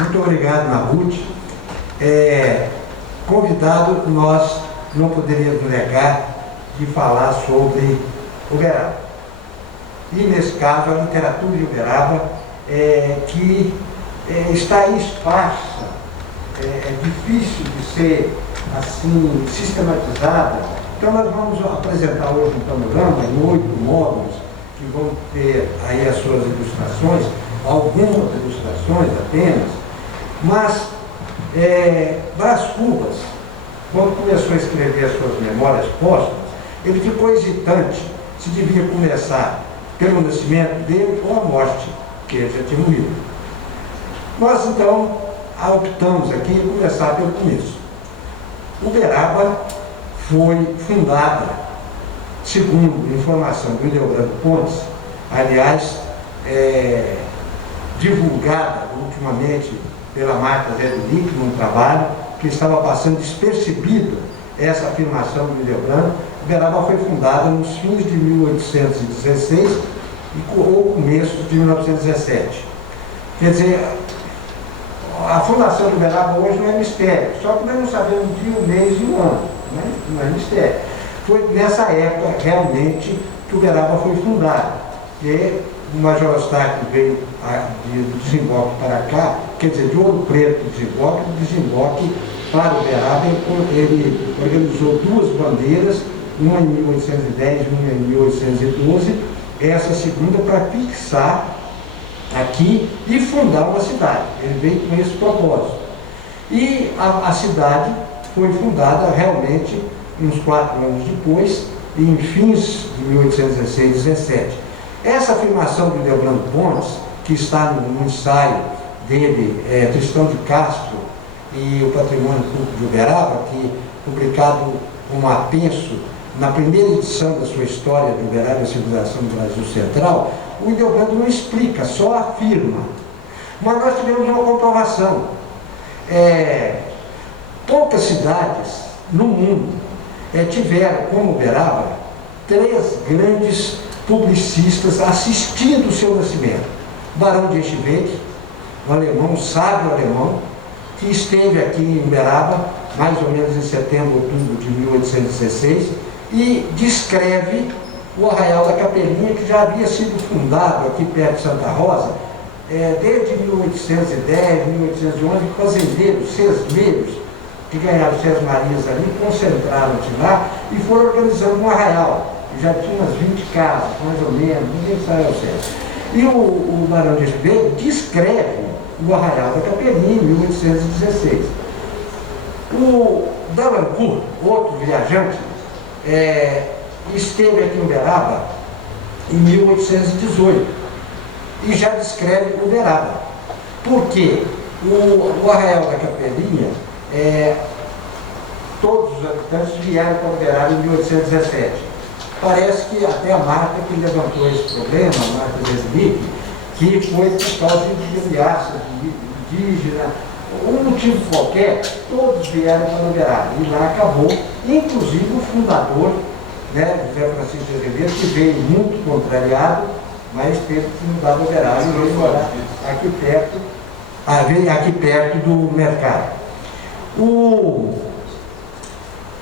Muito obrigado, Naruti. Convidado, nós não poderíamos negar de falar sobre Uberaba. E, nesse caso, a literatura de Uberaba, que está aí esparsa, é difícil de ser, assim, sistematizada. Então, nós vamos apresentar hoje um panorama em 8 módulos, que vão ter aí as suas ilustrações, algumas ilustrações apenas, mas Brás Cubas, quando começou a escrever as suas memórias póstumas, ele ficou hesitante se devia começar pelo nascimento dele ou a morte, que ele já tinha morrido. Nós, então, optamos aqui em começar pelo começo. Uberaba foi fundada, segundo informação do Ildebrando Pontes, aliás, divulgada ultimamente pela Marta Zé do Lick, num trabalho que estava passando despercebido essa afirmação do Ildebrando. Uberaba foi fundada nos fins de 1816 ou começo de 1917. Quer dizer, a fundação de Uberaba hoje não é mistério, só que nós não sabemos o dia, o mês e o ano, não é mistério. Foi nessa época, realmente, que Uberaba foi fundada. E o Major Eustáquio veio do Desemboque para cá, quer dizer, de Ouro Preto do Desemboque para Uberaba. Ele organizou 2 bandeiras, uma em 1810 e uma em 1812, essa segunda para fixar aqui e fundar uma cidade. Ele veio com esse propósito. E a cidade foi fundada realmente uns 4 anos depois, em fins de 1816 e 17. Essa afirmação de Ildebrando Pontes, que está no ensaio dele, Tristão de Castro e o Patrimônio Público de Uberaba, que publicado como apenso na primeira edição da sua História de Uberaba e a Civilização do Brasil Central, o Ildebrando não explica, só afirma. Mas nós tivemos uma comprovação. Poucas cidades no mundo tiveram, como Uberaba, 3 grandes publicistas assistindo o seu nascimento. Barão de Echeverri, um alemão, um sábio alemão, que esteve aqui em Uberaba, mais ou menos em setembro, outubro de 1816, e descreve o Arraial da Capelinha, que já havia sido fundado aqui perto de Santa Rosa, desde 1810, 1811, fazendeiros, sesmeiros, que ganharam sesmarias ali, concentraram-se lá e foram organizando um arraial. Já tinha umas 20 casas, mais ou menos, ninguém sabe ao certo. E o Barão de Echeverri descreve o Arraial da Capelinha, em 1816. O Dalancourt, outro viajante, esteve aqui em Uberaba em 1818 e já descreve Uberaba. Por quê? O Arraial da Capelinha, todos os habitantes vieram para Uberaba em 1817. Parece que até a Marta que levantou esse problema, a Marta Zeslick, que foi por causa de ameaça de indígena, um motivo qualquer, todos vieram para Uberaba. E lá acabou, inclusive o fundador, José Francisco de Azevedo, que veio muito contrariado, mas teve que mudar para Uberaba e veio morar aqui perto do mercado. O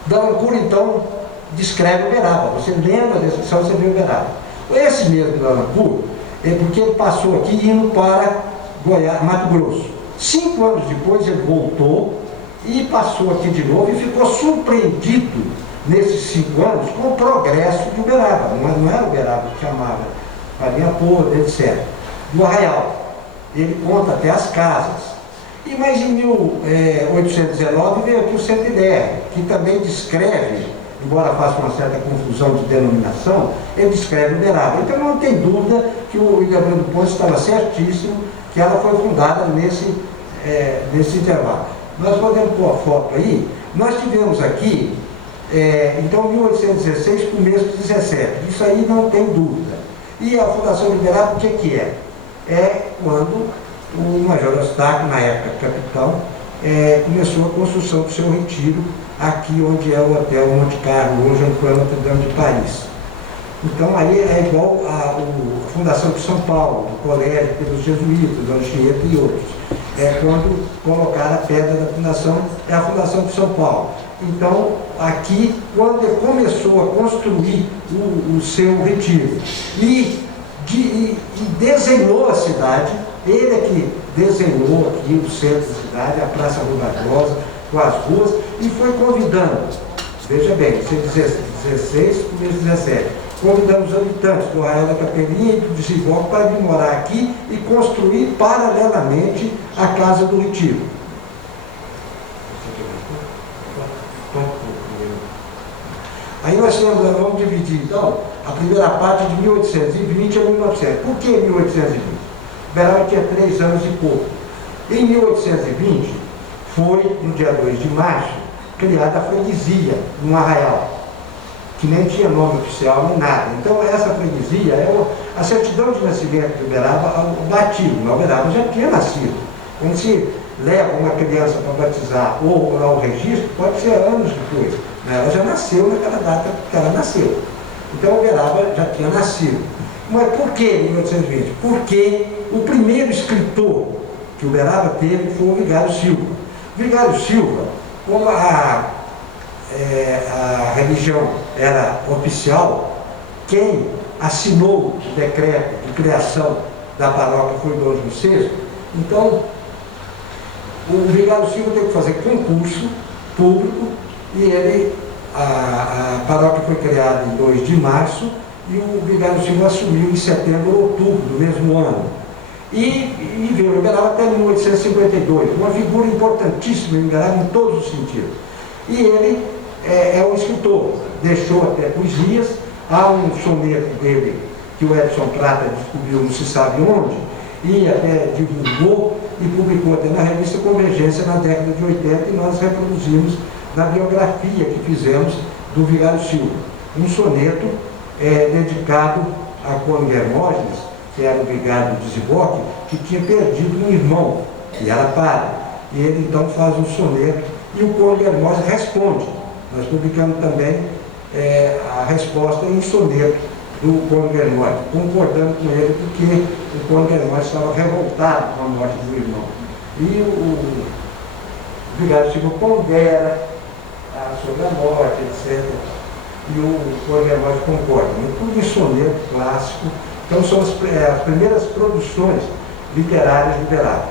Dalancourt, então, descreve Uberaba. Você lendo a descrição, você vê Uberaba. Esse mesmo Dalancourt é porque ele passou aqui indo para Mato Grosso. 5 anos depois ele voltou e passou aqui de novo e ficou surpreendido nesses 5 anos com o progresso de Uberaba. Não era Uberaba que chamava, Farinha Podre, etc. Do Arraial. Ele conta até as casas. Mas em 1819 veio aqui o CTDR, que também descreve, embora faça uma certa confusão de denominação, ele descreve Uberaba. Então não tem dúvida que o Ildebrando Pontes estava certíssimo, que ela foi fundada nesse intervalo. Nós podemos pôr a foto aí. Nós tivemos aqui, então, 1816, começo de 17. Isso aí não tem dúvida. E a Fundação de Uberaba, o que é? É quando o Major Eustáquio, na época capitão, começou a construção do seu retiro aqui onde é o Hotel Monte Carlo, hoje onde foi a Notre Dame de Paris. Então aí é igual a Fundação de São Paulo, do Colégio pelos Jesuítas, Anchieta e outros. quando colocaram a pedra da fundação, é a Fundação de São Paulo. Então, aqui, quando ele começou a construir o seu retiro e desenhou a cidade, ele é que desenhou aqui o centro da cidade, a Praça Rui Barbosa, com as ruas, e foi convidando, veja bem, isso é 16 por 17, convidando os habitantes do Arraial da Capelinha e do Desemboque para vir morar aqui e construir paralelamente a Casa do Retiro. Aí nós vamos dividir, então, a primeira parte de 1820 a 1900. Por que 1820? Uberaba tinha 3 anos e pouco. Em 1820, foi, no dia 2 de março, criada a freguesia, no Arraial, que nem tinha nome oficial nem nada. Então, essa freguesia é a certidão de nascimento de Uberaba, o batismo. Mas Uberaba já tinha nascido. Quando se leva uma criança para batizar ou ao registro, pode ser anos depois. Ela já nasceu naquela data que ela nasceu. Então, Uberaba já tinha nascido. Mas por que 1820? Porque o primeiro escritor que Uberaba teve foi o Vigário Silva. O Vigário Silva, como a religião era oficial, quem assinou o decreto de criação da paróquia foi Dom João VI. Então, o Vigário Silva teve que fazer concurso público e a paróquia foi criada em 2 de março e o Vigário Silva assumiu em setembro ou outubro do mesmo ano. E veio em Uberaba até 1852, uma figura importantíssima em Uberaba em todos os sentidos. E ele é um escritor, deixou até poesias, há um soneto dele que o Edson Prata descobriu não se sabe onde, e até divulgou e publicou até na revista Convergência na década de 80, e nós reproduzimos na biografia que fizemos do Vigário Silva. Um soneto dedicado a Cônego Hermógenes, que era o vigário do Desemboque, que tinha perdido um irmão, que era padre. E ele então faz um soneto e o Cônego Hermógenes responde. Nós publicamos também a resposta em soneto do Cônego Hermógenes, concordando com ele, porque o Cônego Hermógenes estava revoltado com a morte do irmão. E o Vigário Silva pondera sobre a morte, etc. E o Cônego Hermógenes concorda. Tudo em soneto clássico. Então são as primeiras produções literárias de Uberaba.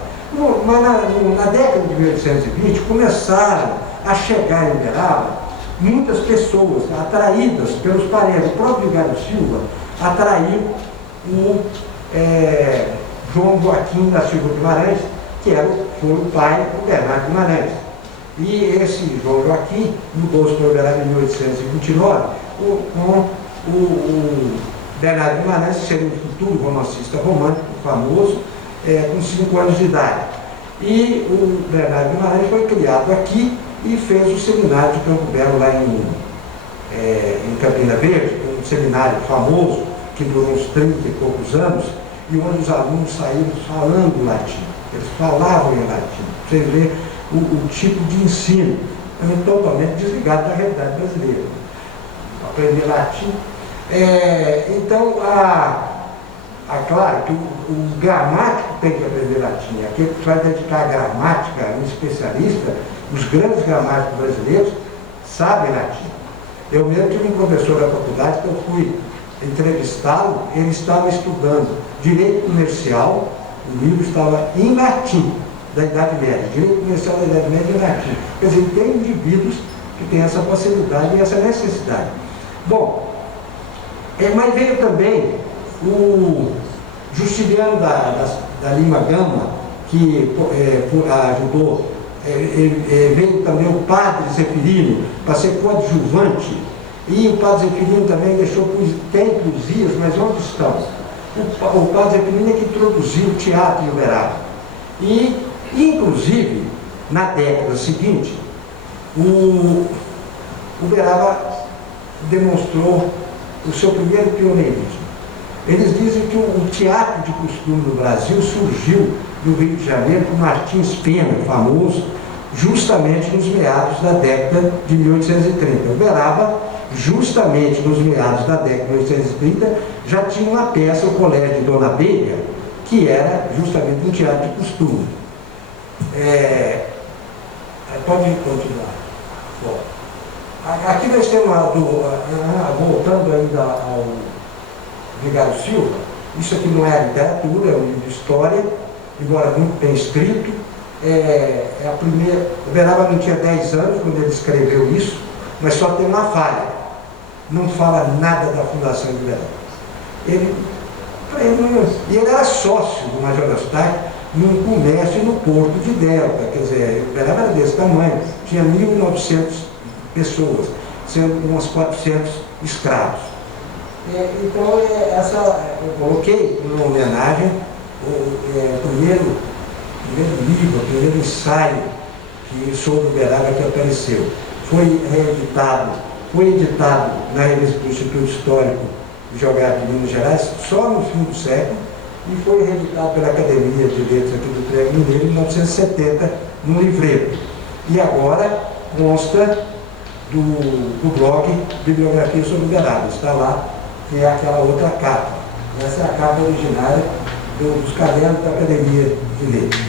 Mas na década de 1820 começaram a chegar em Uberaba muitas pessoas atraídas pelos parentes. O próprio Vigário Silva atraiu o João Joaquim da Silva Guimarães, que foi o pai do Bernardo Guimarães. E esse João Joaquim mudou-se para Uberaba em 1829 com o Bernardo Guimarães, que seria um futuro romancista romântico famoso, com 5 anos de idade. E o Bernardo Guimarães foi criado aqui e fez o seminário de Campo Belo lá em Campina Verde, um seminário famoso que durou uns 30 e poucos anos, e onde os alunos saíram falando latim. Eles falavam em latim. Você vê o tipo de ensino totalmente desligado da realidade brasileira. Aprender latim. Então, claro que o gramático tem que aprender latim. Aquele que vai dedicar a gramática, um especialista, os grandes gramáticos brasileiros sabem latim. Eu mesmo tive um professor da faculdade que eu fui entrevistá-lo, ele estava estudando direito comercial, o livro estava em latim, da Idade Média, direito comercial da Idade Média em latim. Quer dizer, tem indivíduos que têm essa facilidade e essa necessidade. Bom, mas veio também o Justiniano da Lima Gama, que ajudou, veio também o padre Zeferino para ser coadjuvante, e o padre Zeferino também tem poesias, mas onde estão? O padre Zeferino é que introduziu o teatro em Uberaba. E, inclusive, na década seguinte, o Uberaba demonstrou o seu primeiro pioneirismo. Eles dizem que o teatro de costume no Brasil surgiu no Rio de Janeiro com Martins Pena, famoso, justamente nos meados da década de 1830. Uberaba, justamente nos meados da década de 1830, já tinha uma peça, o Colégio de Dona Abelha, que era justamente um teatro de costume. Pode continuar. Bom, aqui nós temos, voltando ainda ao Vigário Silva, isso aqui não é literatura, é um livro de história, embora muito bem escrito. O Uberaba não tinha 10 anos quando ele escreveu isso, mas só tem uma falha. Não fala nada da fundação de Uberaba. Ele era sócio do Major Eustáquio num comércio no Porto de Delta, quer dizer, o Uberaba era desse tamanho, tinha 1.900 pessoas, sendo uns 400 escravos. Então, eu coloquei uma homenagem, o primeiro livro, o primeiro ensaio sobre o Uberaba que apareceu. Foi editado na revista do Instituto Histórico de Geografia de Minas Gerais só no fim do século e foi reeditado pela Academia de Letras aqui do Triângulo Mineiro em 1970 no livreto. E agora consta do blog Bibliografia sobre o Uberaba. Está lá, que é aquela outra capa. Essa é a capa originária dos cadernos da Academia de Letras.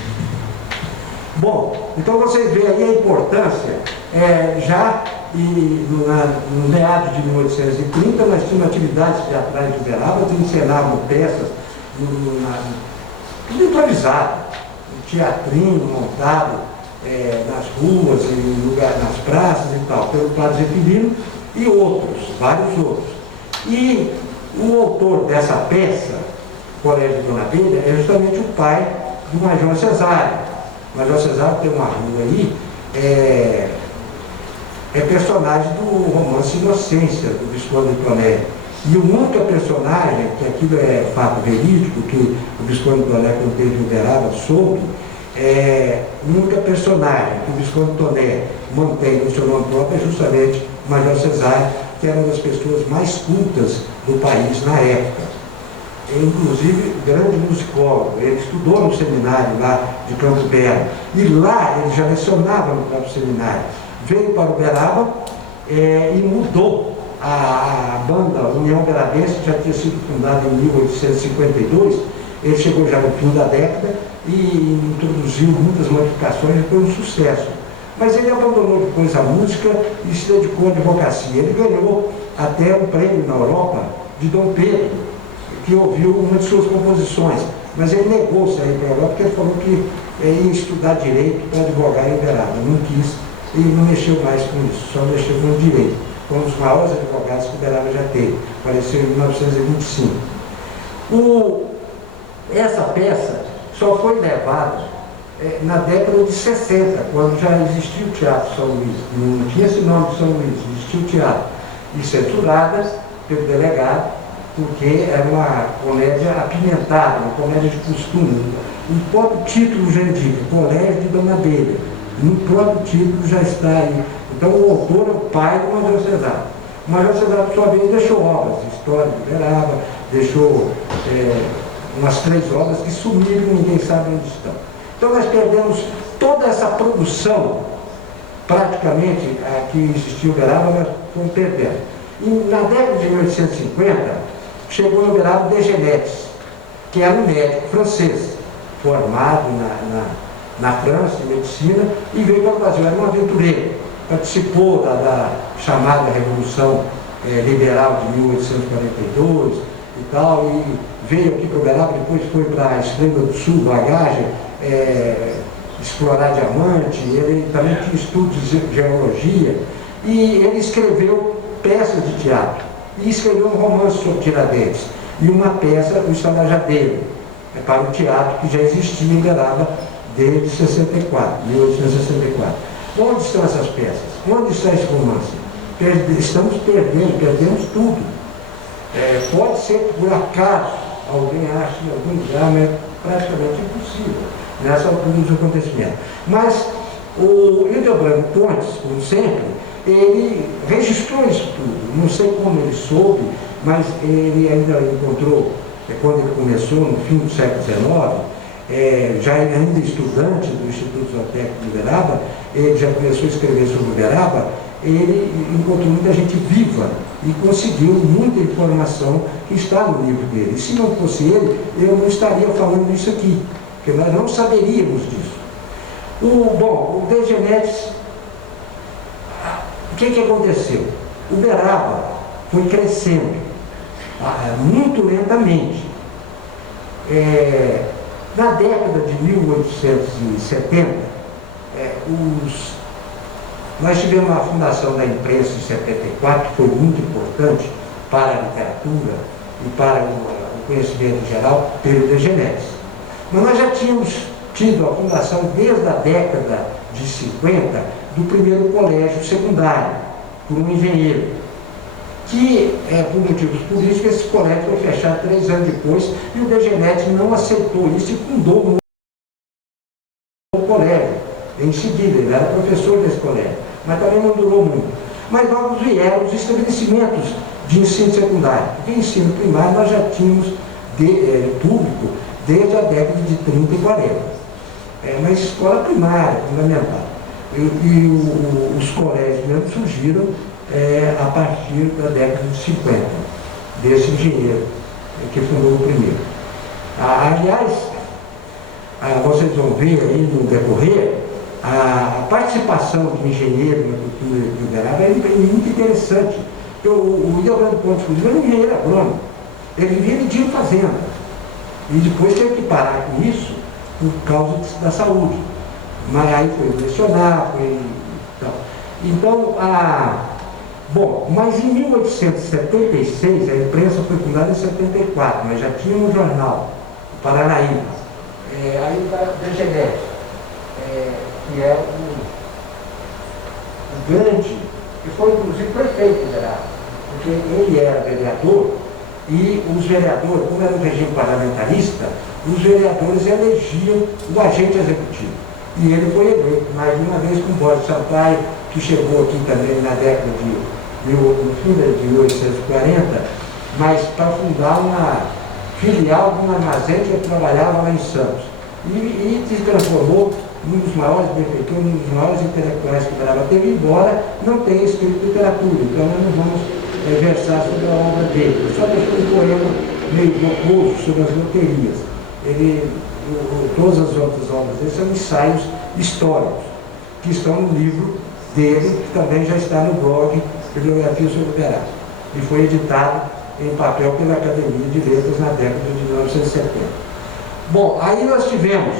Bom, então vocês veem aí a importância, já no meados de 1830, nós tínhamos atividades teatrais de Uberaba, que encenavam peças, tudo improvisado, um teatrinho montado nas ruas, nas praças e tal, pelo Padre Zeferino e vários outros. E o autor dessa peça, Colégio de Dona Abelha, é justamente o pai do Major Cesário. O Major Cesário tem uma rua aí, é personagem do romance Inocência, do Visconde Tonelli. E o único personagem, que aquilo é fato verídico, que o Visconde Tonelli, quando teve em Uberaba, soube, o único personagem que o Visconde Tonelli mantém no seu nome próprio é justamente o Major Cesário, que era uma das pessoas mais cultas do país na época. Inclusive, grande musicólogo, ele estudou no seminário lá de Campo Belo, e lá ele já lecionava no próprio seminário. Veio para Uberaba e mudou a banda União Uberabense, que já tinha sido fundada em 1852, ele chegou já no fim da década e introduziu muitas modificações e foi um sucesso. Mas ele abandonou depois a música e se dedicou à advocacia. Ele ganhou até um prêmio na Europa de Dom Pedro, que ouviu uma de suas composições, mas ele negou sair para a Europa porque ele falou que ia estudar direito para advogar em Uberaba. Não quis e não mexeu mais com isso, só mexeu com o direito. Foi um dos maiores advogados que Uberaba já teve, faleceu em 1925. Essa peça só foi levada na década de 60, quando já existia o Teatro São Luís. Não tinha esse nome de São Luís, existia o teatro. E censurada pelo delegado, porque era uma comédia apimentada, uma comédia de costume. O próprio título já indica, Colégio de Dona Abelha. No próprio título já está aí. Então o autor é o pai do Major Cesário. O Major Cesário, por sua vez, deixou obras, História de Uberaba, deixou umas 3 obras que sumiram e ninguém sabe onde estão. Então nós perdemos toda essa produção, praticamente, que existia em Uberaba, nós fomos perdendo. E na década de 1850, chegou em Uberaba Degenettes, que era um médico francês, formado na França, em medicina, e veio para o Brasil. Era um aventureiro, participou da chamada Revolução Liberal de 1842 e tal, e veio aqui para o Uberaba, depois foi para a Estrela do Sul, Bagagem, explorar diamante. Ele também tinha estudos de geologia, e ele escreveu peças de teatro, e escreveu um romance sobre Tiradentes, e uma peça, O Estalajadeiro, para o teatro que já existia em Uberaba desde 1864. Onde estão essas peças? Onde está esse romance? Estamos perdemos tudo. Pode ser que por acaso alguém ache em algum lugar, mas é praticamente impossível nessa altura dos acontecimentos. Mas o Hildebrando Pontes, como sempre, ele registrou isso tudo. Não sei como ele soube, mas ele ainda encontrou, quando ele começou, no fim do século XIX, já ainda estudante do Instituto Zootécnico de Uberaba, ele já começou a escrever sobre Uberaba, ele encontrou muita gente viva e conseguiu muita informação que está no livro dele. E se não fosse ele, eu não estaria falando isso aqui, porque nós não saberíamos disso. Bom, o Degenetes, o que aconteceu? Uberaba foi crescendo muito lentamente. Na década de 1870, nós tivemos a fundação da imprensa em 74, que foi muito importante para a literatura e para o conhecimento em geral, pelo Degenetes. Mas nós já tínhamos tido a fundação desde a década de 50 do primeiro colégio secundário, por um engenheiro, que, por motivos políticos, esse colégio foi fechado 3 anos depois e o Degenetes não aceitou isso e fundou um colégio. Em seguida, ele era professor desse colégio, mas também não durou muito. Mas logo vieram os estabelecimentos de ensino secundário. De ensino primário nós já tínhamos público desde a década de 30 e 40. Mas escola primária, fundamental. E os colégios mesmo surgiram a partir da década de 50, desse engenheiro que fundou o primeiro. Aliás, vocês vão ver aí no decorrer, a participação do engenheiro na cultura de Uberaba é muito interessante. O Ildebrando Pontes Cruz era um engenheiro agrônomo, ele vivia de fazenda, e depois teve que parar com isso por causa da saúde. Mas aí foi lecionar, Então, bom, mas em 1876, a imprensa foi fundada em 74, mas já tinha um jornal, o Paranaíba, aí o Degenetes, que é o grande, que foi inclusive prefeito federal, porque ele era vereador, e os vereadores, como era um regime parlamentarista, os vereadores elegiam o agente executivo. E ele foi eleito, mais uma vez, com Borges Sampaio, que chegou aqui também na década no fim de 1840, mas para fundar uma filial de um armazém que ele trabalhava lá em Santos. E se transformou num dos maiores benfeitores, num dos maiores intelectuais que Uberaba teve, embora não tenha escrito literatura. Então nós não vamos versar sobre a obra dele. Ele só deixou um poema meio jocoso sobre as loterias. Todas as outras obras dele são ensaios históricos, que estão no livro dele, que também já está no blog Bibliografia sobre Uberaba. E foi editado em papel pela Academia de Letras na década de 1970. Bom, aí nós tivemos,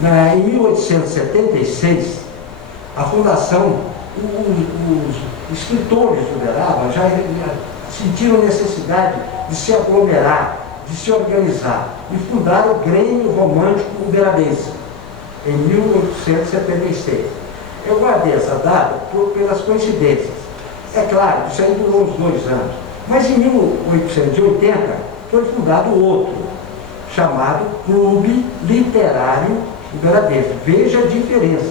em 1876, a fundação, os escritores de Uberaba já sentiram necessidade de se aglomerar, de se organizar, e fundaram o Grêmio Romântico Uberabense, em 1876. Eu guardei essa data pelas coincidências. É claro, isso aí durou uns 2 anos. Mas em 1880 foi fundado outro, chamado Clube Literário Uberabense. Veja a diferença.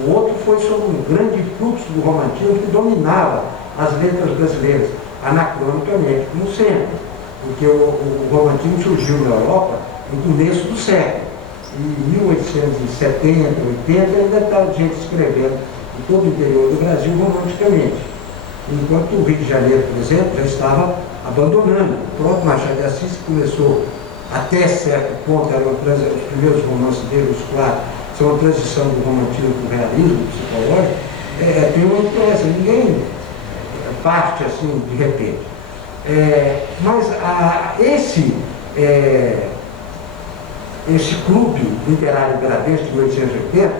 O outro foi sobre um grande fluxo do romantismo que dominava as letras brasileiras, anacronicamente, como sempre, porque o romantismo surgiu na Europa no começo do século. Em 1870, 80, ainda estava gente escrevendo em todo o interior do Brasil romanticamente. Enquanto o Rio de Janeiro, por exemplo, já estava abandonando. O próprio Machado de Assis começou, até certo ponto, os primeiros romances dele, os 4, são uma transição do romantismo para o realismo psicológico, tem uma influência, ninguém parte assim de repente. Mas esse clube literário uberabense de 1880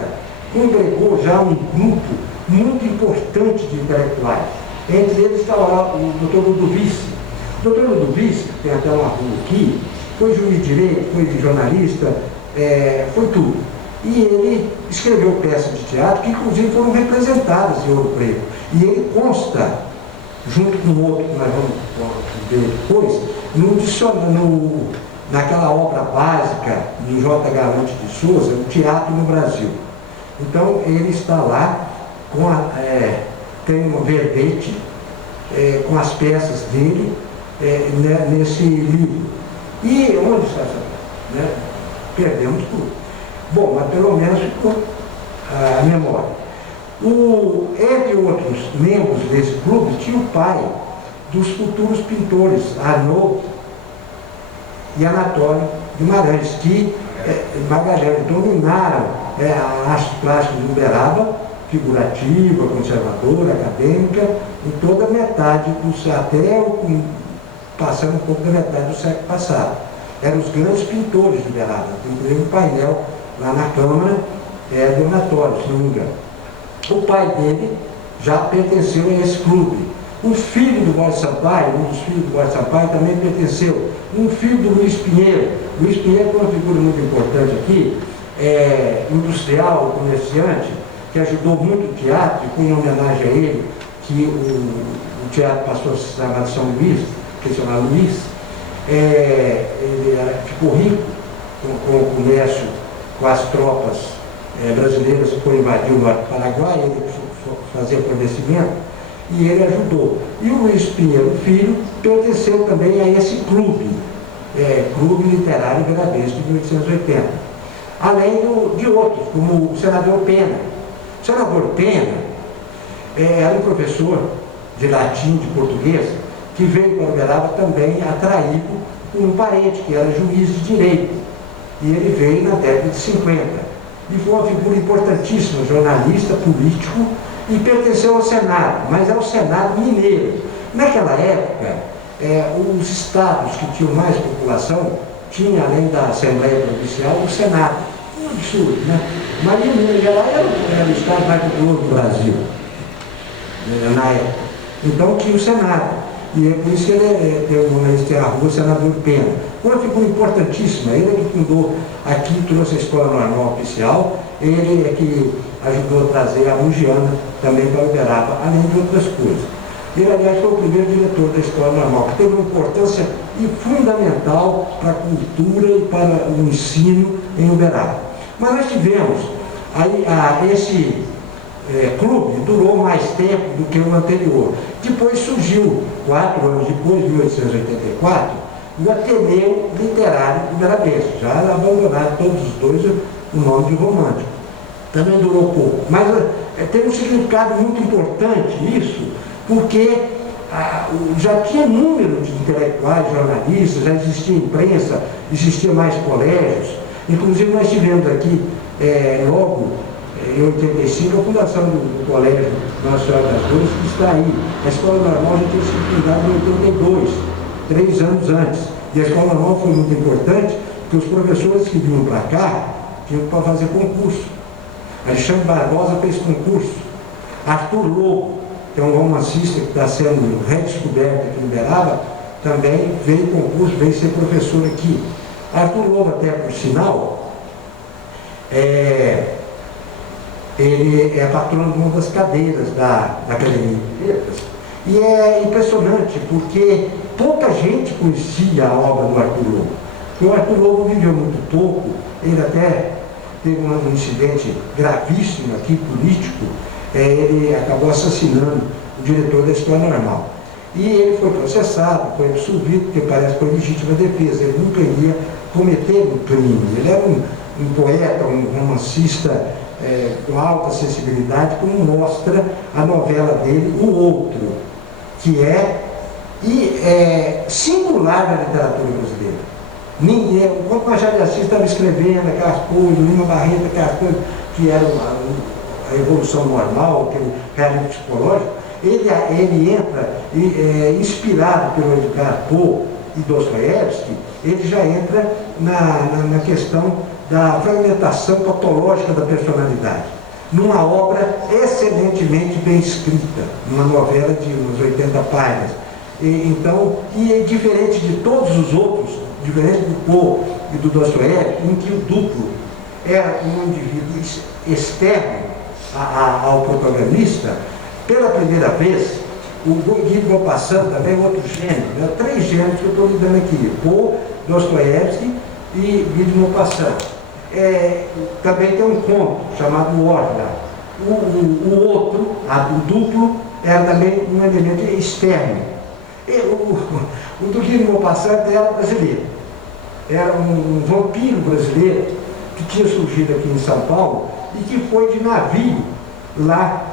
congregou já um grupo muito importante de intelectuais. Entre eles estava lá o Dr. Ludovice. O Dr. Ludovice, que tem até uma rua aqui, foi juiz de direito, foi jornalista, foi tudo. E ele escreveu peças de teatro que inclusive foram representadas em Ouro Preto. E ele consta, junto com outro que nós vamos ver depois, naquela obra básica do J. Galante de Souza, o Teatro no Brasil. Então ele está lá, tem um verbete com as peças dele nesse livro. E onde está essa? Perdemos tudo. Bom, mas pelo menos ficou a memória. Entre outros membros desse clube, tinha o pai dos futuros pintores, Arnaud e Anatólio Guimarães, que Magalhães dominaram a arte plástica de Uberaba, figurativa, conservadora, acadêmica, em toda a metade passando um pouco da metade do século passado. Eram os grandes pintores de Uberaba, inclusive um painel lá na Câmara do Oratório, se não me engano. O pai dele já pertenceu a esse clube. Um filho do Borges Sampaio, um dos filhos do Borges Sampaio também pertenceu. Um filho do Luiz Pinheiro. Luiz Pinheiro é uma figura muito importante aqui, industrial, comerciante, que ajudou muito o teatro, e foi em homenagem a ele que o teatro passou a se chamar São Luís, que se chama Luís. Ele ficou rico com o comércio, com as tropas brasileiras que foram invadir o norte do Paraguai, ele fazia fornecimento, e ele ajudou. E o Luiz Pinheiro Filho pertenceu também a esse clube, Clube Literário Verabesco de 1880. Além de outros, como o senador Pena. O senador Pena era um professor de latim, de português, que veio para Uberaba também atraído por um parente, que era juiz de direito. E ele veio na década de 50. E foi uma figura importantíssima, jornalista, político, e pertenceu ao Senado, mas ao Senado mineiro. Naquela época, os estados que tinham mais população tinham, além da Assembleia Provincial, o Senado. Um absurdo, né? Mas em Minas Gerais era o estado mais populoso do Brasil, na época. Então tinha o Senado. E é por isso que ele tem a rua Senador Pena. Uma figura importantíssima, ele é que fundou aqui, trouxe a Escola Normal Oficial, ele é que ajudou a trazer a Mugiana também para Uberaba, além de outras coisas. Ele, aliás, foi o primeiro diretor da Escola Normal, que teve uma importância fundamental para a cultura e para o ensino em Uberaba. Mas nós tivemos, esse clube durou mais tempo do que o anterior. Depois surgiu, 4 anos depois, de 1884, o Ateneu Literário Uberabense, já abandonado todos os dois o nome de romântico. Também durou pouco, mas tem um significado muito importante isso, porque já tinha número de intelectuais, jornalistas, já existia imprensa, existia mais colégios. Inclusive nós tivemos aqui, logo em 85, a fundação do Colégio Nossa Senhora das Dores, que está aí. A Escola Normal já tinha sido fundada em 82, 3 anos antes. E a Escola Normal foi muito importante, porque os professores que vinham para cá tinham para fazer concurso. Alexandre Barbosa fez concurso. Arthur Lobo, que é um romancista que está sendo redescoberto aqui em Uberaba, também veio concurso, veio ser professor aqui. Arthur Lobo, até por sinal, ele é patrono de uma das cadeiras da Academia de Letras. E é impressionante, porque pouca gente conhecia a obra do Arthur Lobo. Porque o Arthur Lobo viveu muito pouco, ele até teve um incidente gravíssimo aqui, político, ele acabou assassinando o diretor da Escola Normal. E ele foi processado, foi absolvido, porque parece que foi legítima defesa, ele nunca iria cometer um crime. Ele era um poeta, um romancista com alta sensibilidade, como mostra a novela dele, O Outro, que é singular na literatura brasileira. Ninguém, quando Machado de Assis estava escrevendo aquelas coisas, Lima Barreto, aquelas coisas que eram a evolução normal, aquele realismo psicológico, ele entra, inspirado pelo Edgar Poe e Dostoiévski, ele já entra na questão da fragmentação patológica da personalidade. Numa obra excelentemente bem escrita, numa novela de umas 80 páginas. Então, diferente de todos os outros, diferente do Poe e do Dostoiévski, em que o duplo era um indivíduo externo ao protagonista, pela primeira vez, o Guy de Maupassant também é outro gênero, né? 3 gêneros que eu estou lidando aqui: Poe, Dostoiévski e Guy de Maupassant. Também tem um conto chamado Orla. O outro, o duplo, era também um elemento externo. O do Guy de Maupassant era brasileiro. Era um vampiro brasileiro que tinha surgido aqui em São Paulo e que foi de navio lá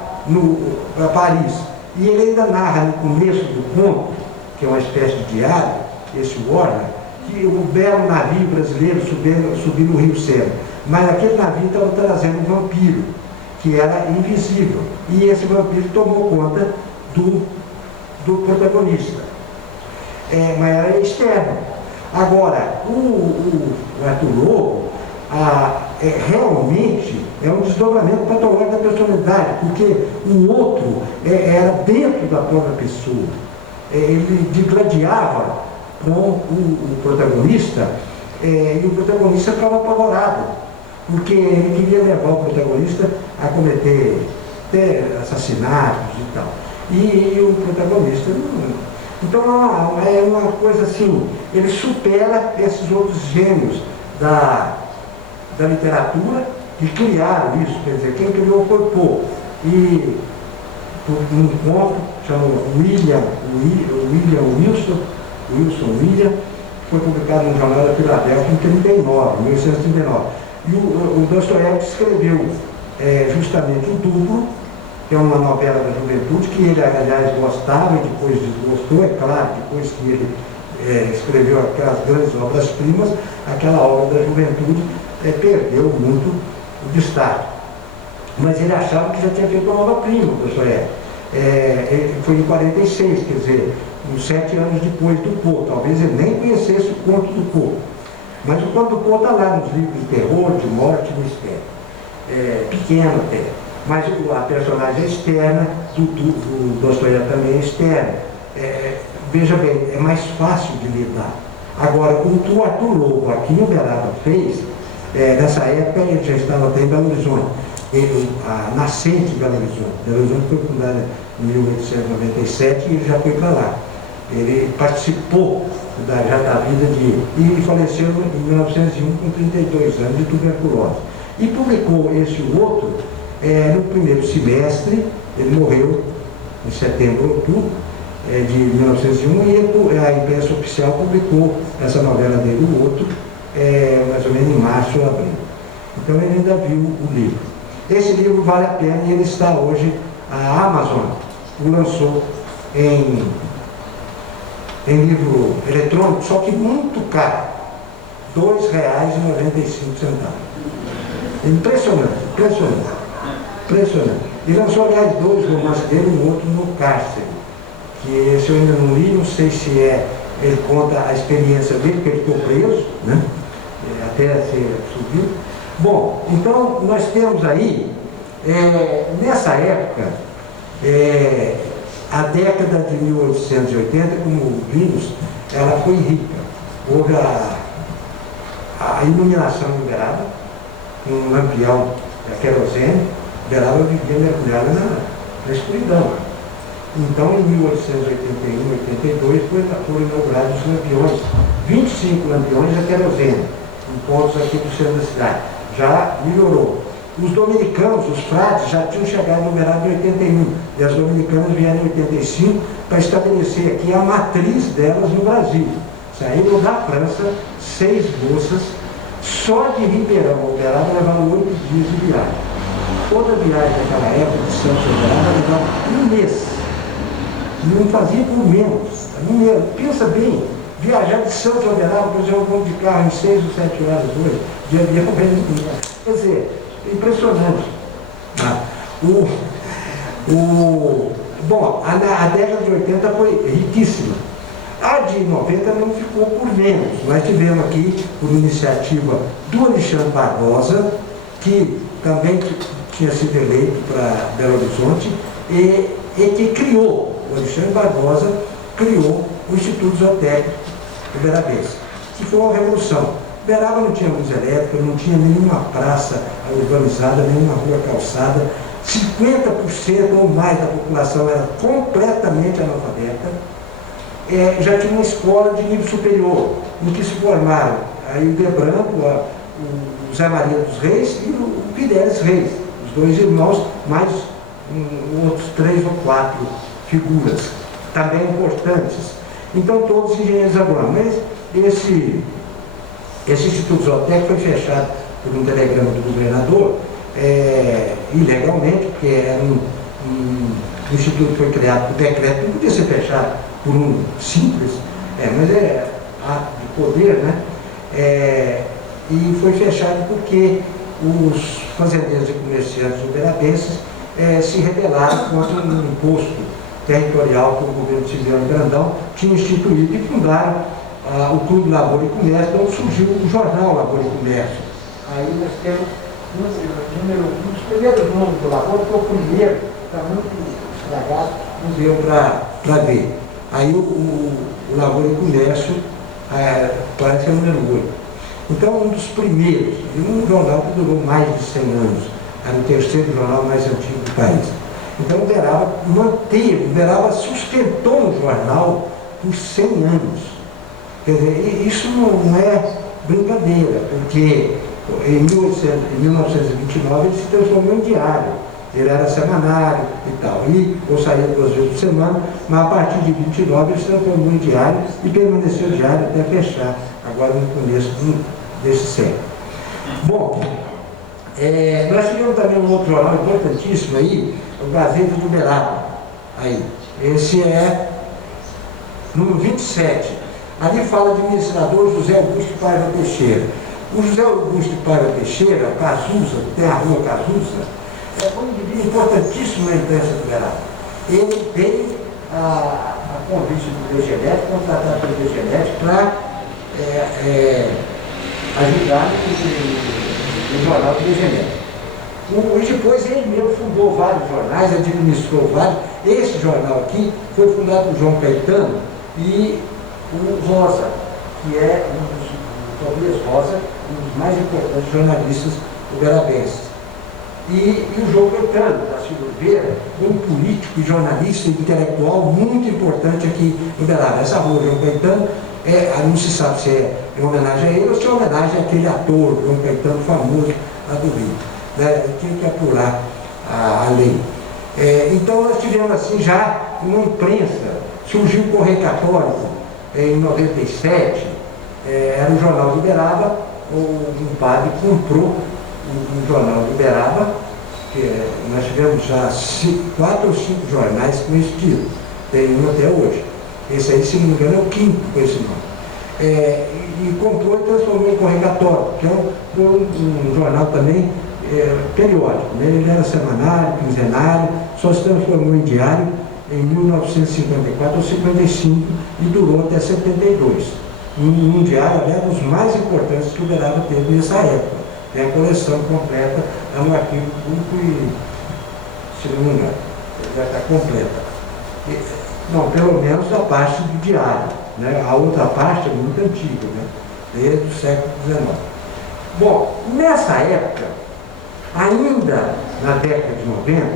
para Paris. E ele ainda narra no começo do conto, que é uma espécie de diário, esse Orla, que o belo navio brasileiro subindo o Rio Sena. Mas aquele navio estava trazendo um vampiro, que era invisível. E esse vampiro tomou conta do protagonista. Mas era externo. Agora, o Arthur Lobo, realmente é um desdobramento patológico da personalidade, porque o outro era dentro da própria pessoa. Ele digladiava com o protagonista, e o protagonista ficava apavorado, porque ele queria levar o protagonista a cometer assassinatos e tal. E o protagonista não. Então é uma coisa assim, ele supera esses outros gênios da literatura que criaram isso, quer dizer, quem criou foi Poe. E num conto chamado Wilson William, foi publicado no Jornal da Filadélfia em 1839. E o Dostoiévski escreveu justamente o Duplo, que é uma novela da juventude, que ele, aliás, gostava e depois desgostou, é claro, depois que ele escreveu aquelas grandes obras-primas, aquela obra da juventude perdeu muito o destaque. Mas ele achava que já tinha feito uma obra-prima, foi em 46, quer dizer, uns 7 anos depois do Poe. Talvez ele nem conhecesse o conto do Poe. Mas o conto do Poe está lá nos livros de terror, de morte e mistério. Pequeno até. Mas a personagem é externa, do Dostoiévski também é externa. Veja bem, é mais fácil de lidar. Agora, o que o Arthur Lobo aqui em Uberaba fez, nessa época ele já estava até em Belo Horizonte, a nascente de Belo Horizonte. Belo Horizonte foi fundada em 1897 e ele já foi para lá. Ele participou já da vida e ele faleceu em 1901 com 32 anos de tuberculose. E publicou esse outro no primeiro semestre, ele morreu em setembro, outubro de 1901, e a imprensa oficial publicou essa novela dele, o outro, mais ou menos em março ou abril. Então ele ainda viu o livro. Esse livro vale a pena e ele está hoje, a Amazon o lançou em livro eletrônico, só que muito caro, R$ 2,95. Impressionante, impressionante. Impressionante. E lançou, aliás, 2 romances dele, um outro no cárcere, que esse eu ainda não li, não sei se ele conta a experiência dele, porque ele ficou preso, né? Até ser subido. Bom, então nós temos aí, nessa época, a década de 1880, como vimos, ela foi rica. Houve a iluminação em Uberaba, um lampião a querosene. Uberaba vivia mergulhada na escuridão. Então, em 1881, 82, foram inaugurados os lampiões, 25 lampiões a querosene, em pontos aqui do centro da cidade. Já melhorou. Os dominicanos, os frades, já tinham chegado no Uberaba em 81, e as dominicanas vieram em 85 para estabelecer aqui a matriz delas no Brasil. Saíram da França 6 moças, só de Ribeirão ao Uberaba levaram 8 dias de viagem. Toda viagem daquela época de Santos Uberaba levava 1 mês. Não fazia por menos. Pensa bem, viajar de Santos Uberaba, por exemplo, vamos de carro em 6 ou 7 horas hoje, de avião, quer dizer, impressionante. Bom, a década de 80 foi riquíssima. A de 90 não ficou por menos. Nós tivemos aqui, por iniciativa do Alexandre Barbosa, que também tinha sido eleito para Belo Horizonte, e que criou, o Alexandre Barbosa criou o Instituto Zootécnico Uberabense, que foi uma revolução. Uberaba não tinha luz elétrica, não tinha nenhuma praça urbanizada, nenhuma rua calçada, 50% ou mais da população era completamente analfabeta. Já tinha uma escola de nível superior, em que se formaram aí o De Branco, o Zé Maria dos Reis e o Fidelis Reis, os 2 irmãos, mais outros 3 ou 4 figuras, também importantes. Então todos engenheiros agrônomos. Mas esse Instituto Zootécnico foi fechado por um telegrama do governador, ilegalmente, porque era um instituto que foi criado por decreto, não podia ser fechado por um simples, mas ato de poder, né? e foi fechado porque os fazendeiros e comerciantes uberabenses se rebelaram contra um imposto territorial que o governo Tiziano Brandão tinha instituído e fundaram o Clube Lavoura e Comércio, onde surgiu o jornal Lavoura e Comércio. Aí nós temos um dos primeiros nomes do Lavoura, que é o primeiro, está muito estragado, não deu para ver. Aí o Lavoura e Comércio parece que é o número 8. Então, um dos primeiros, e um jornal que durou mais de 100 anos, era o terceiro jornal mais antigo do país. Então, o Uberaba sustentou o jornal por 100 anos. Quer dizer, isso não é brincadeira, porque em 1929 ele se transformou em diário. Ele era semanário e tal, ou saía 2 vezes por semana, mas a partir de 29 ele se transformou em diário e permaneceu diário até fechar, agora no começo desse século. Bom, nós tivemos também um outro jornal importantíssimo aí, o Gazeta de Uberaba. Aí, esse é número 27. Ali fala de administrador José Augusto Paiva Teixeira. O José Augusto Paiva Teixeira, Cazuza, tem a rua Cazuza, foi um indivíduo importantíssimo na imprensa do Uberaba. Ele veio a convite do DGNet, contratado pelo DGNet, para ajudar no jornal do DGNet. E depois ele mesmo fundou vários jornais, administrou vários. Esse jornal aqui foi fundado por João Caetano e o Rosa, que é o Tobias Rosa, um dos mais importantes jornalistas uberabenses. E o João Caetano, da Silva Oliveira, um político e jornalista intelectual muito importante aqui em Uberaba. Essa rua, João Caetano, não se sabe se é em homenagem a ele ou se é em homenagem àquele ator, João Caetano, famoso lá do Rio. Tinha que apurar a lei. Então nós tivemos assim já uma imprensa, surgiu o Correio Católico em 97, era o jornal do Uberaba, um padre comprou um jornal do Uberaba, que nós tivemos já 4 ou 5 jornais com esse título, tem um até hoje. Esse aí, se não me engano, é o 5º com esse nome. E comprou e transformou em Correio Católico, que é um jornal também periódico, né? Ele era semanário, quinzenário, só se transformou em diário em 1954 ou 55 e durou até 72. Um diário, aliás, dos mais importantes que o Uberaba teve nessa época. Tem a coleção completa, é um arquivo público e, se não me engano, já está completa. Não, pelo menos a parte do diário, né? A outra parte é muito antiga, né? Desde o século XIX. Bom, nessa época, ainda na década de 90,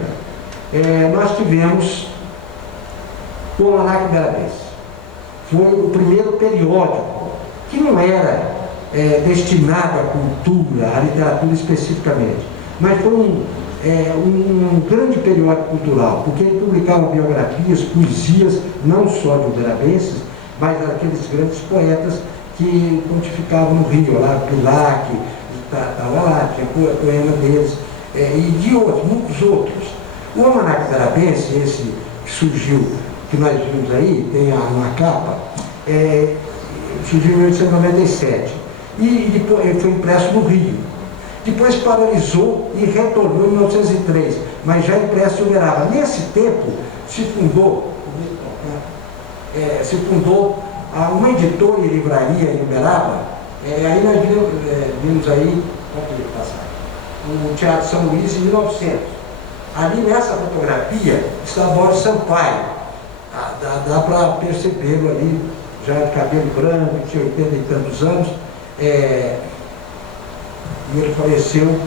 nós tivemos o Almanaque Uberabense. Foi o primeiro periódico que não era destinado à cultura, à literatura especificamente, mas foi um grande periódico cultural, porque ele publicava biografias, poesias, não só de uberabenses, mas daqueles grandes poetas que pontificavam no Rio, lá, Bilac, estava lá, tinha poema deles, e de outros, muitos outros. O Almanaque Uberabense, esse que surgiu, que nós vimos aí, tem uma capa, surgiu em 1897, e depois foi impresso no Rio. Depois paralisou e retornou em 1903, mas já impresso em Uberaba. Nesse tempo se fundou uma editora e livraria em Uberaba. Aí nós vimos aí, o Teatro São Luís em 1900. Ali nessa fotografia está Boris Sampaio. Dá para percebê-lo ali, já de cabelo branco, tinha 80 e tantos anos. E ele faleceu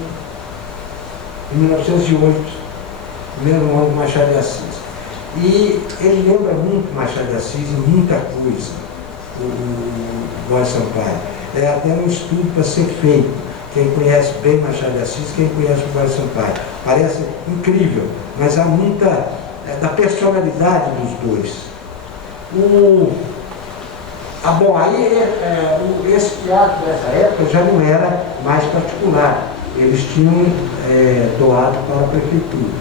em 1908, mesmo ano do Machado de Assis. E ele lembra muito Machado de Assis em muita coisa, o Boris Sampaio. Até um estudo para ser feito. Quem conhece bem Machado de Assis, quem conhece o Boris Sampaio. Parece incrível, mas há muita da personalidade dos dois. Bom, aí esse teatro dessa época já não era mais particular, eles tinham doado para a prefeitura.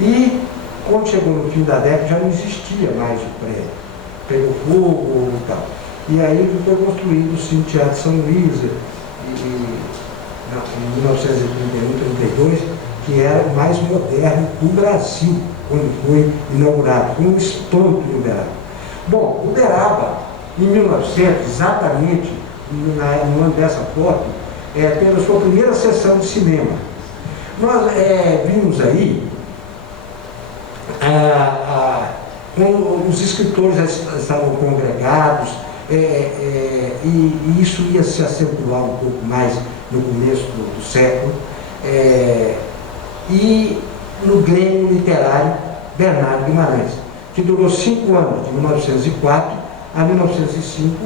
E quando chegou no fim da década já não existia mais o prédio, pegou fogo e tal. E aí foi construído o Cine Teatro São Luís, e em 1931, 32, que era o mais moderno do Brasil, quando foi inaugurado, com um espanto em Uberaba. Bom, Uberaba, em 1900, exatamente no ano dessa foto, teve a sua primeira sessão de cinema. Nós vimos aí os escritores já estavam congregados, e isso ia se acentuar um pouco mais no começo do século, e no Grêmio Literário Bernardo Guimarães, que durou 5 anos, de 1904 a 1905,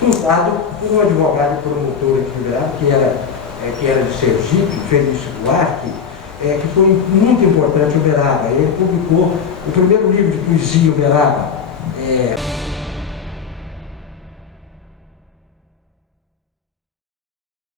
fundado por um advogado promotor aqui em Uberaba, que era de Sergipe, Felício Duarte, que foi muito importante em Uberaba. Ele publicou o primeiro livro de poesia em Uberaba.